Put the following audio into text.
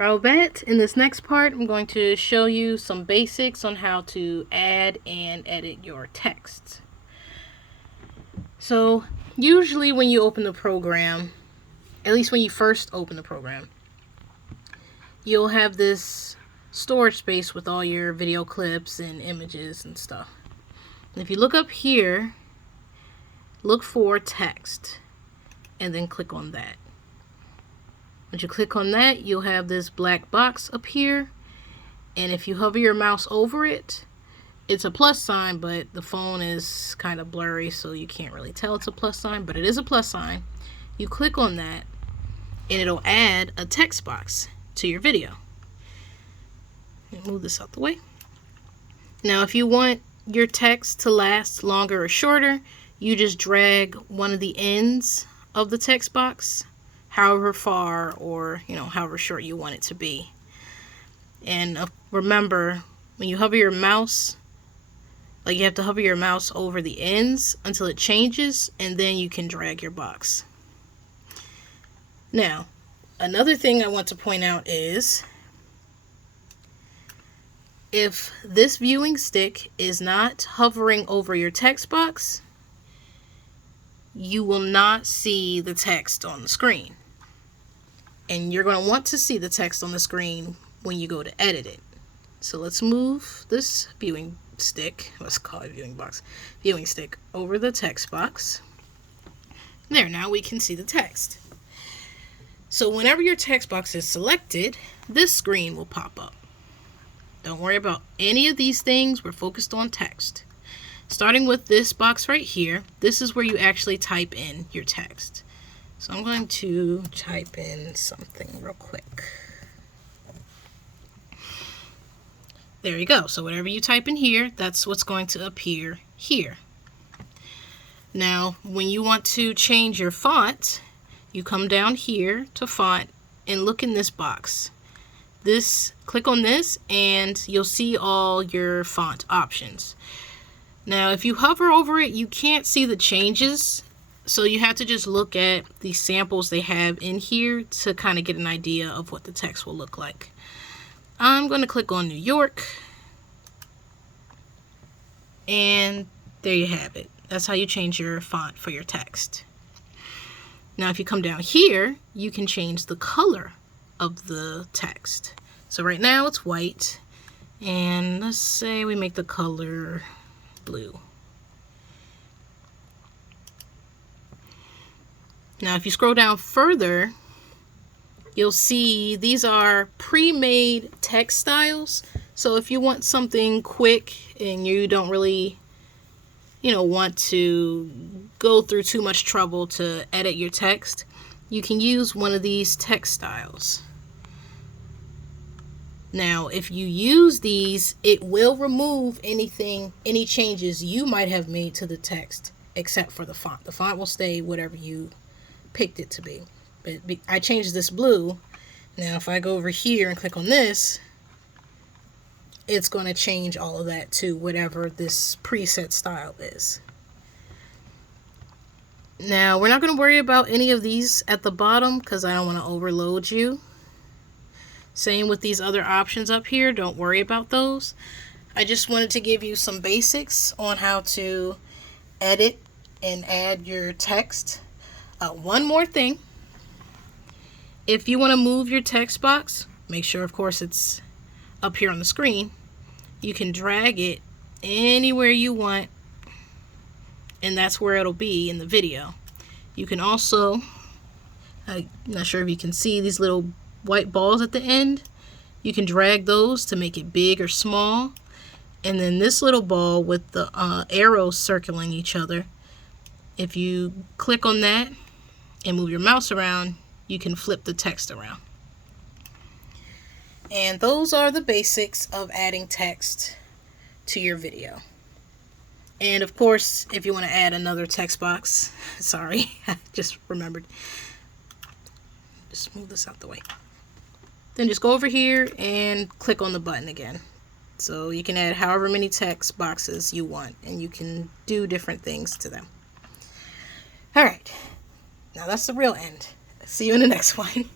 Robert. In this next part, I'm going to show you some basics on how to add and edit your text. So, usually when you open the program, at least when you first open the program, you'll have this storage space with all your video clips and images and stuff. And if you look up here, look for text and then click on that. Once you click on that, you'll have this black box up here, and if you hover your mouse over it, it's a plus sign, but the phone is kind of blurry, so you can't really tell it's a plus sign, but it is a plus sign. You click on that, and it'll add a text box to your video. Move this out the way. Now, if you want your text to last longer or shorter, you just drag one of the ends of the text box however far or however short you want it to be. And remember, when you hover your mouse, you have to hover your mouse over the ends until it changes, and then you can drag your box. Now, another thing I want to point out is if this viewing stick is not hovering over your text box, you will not see the text on the screen. And you're going to want to see the text on the screen when you go to edit it. So let's move this viewing stick, let's call it viewing stick, over the text box. There, now we can see the text. So whenever your text box is selected, this screen will pop up. Don't worry about any of these things, we're focused on text. Starting with this box right here, this is where you actually type in your text. So I'm going to type in something real quick. There you go. So whatever you type in here, that's what's going to appear here. Now, when you want to change your font, you come down here to font and look in this box. Click on this and you'll see all your font options. Now, if you hover over it, you can't see the changes, so you have to just look at the samples they have in here to kind of get an idea of what the text will look like. I'm going to click on New York, and there you have it. That's how you change your font for your text. Now, if you come down here, you can change the color of the text. So right now it's white, and let's say we make the color blue. Now, if you scroll down further, you'll see these are pre-made text styles. So if you want something quick and you don't really, want to go through too much trouble to edit your text, you can use one of these text styles. Now, if you use these, it will remove any changes you might have made to the text, except for the font. The font will stay whatever you picked it to be. But I changed this blue. Now, if I go over here and click on this, it's going to change all of that to whatever this preset style is. Now, we're not going to worry about any of these at the bottom because I don't want to overload you. Same with these other options up here. Don't worry about those. I just wanted to give you some basics on how to edit and add your text. One more thing. If you want to move your text box, make sure, of course, it's up here on the screen. You can drag it anywhere you want, and that's where it'll be in the video. You can also, I'm not sure if you can see these little white balls at the end. You can drag those to make it big or small. And then this little ball with the arrows circling each other, if you click on that and move your mouse around, you can flip the text around. And those are the basics of adding text to your video. And of course, if you want to add another text box, sorry, I just remembered. Just move this out the way. Then just go over here and click on the button again. So you can add however many text boxes you want, and you can do different things to them. All right, now that's the real end. See you in the next one.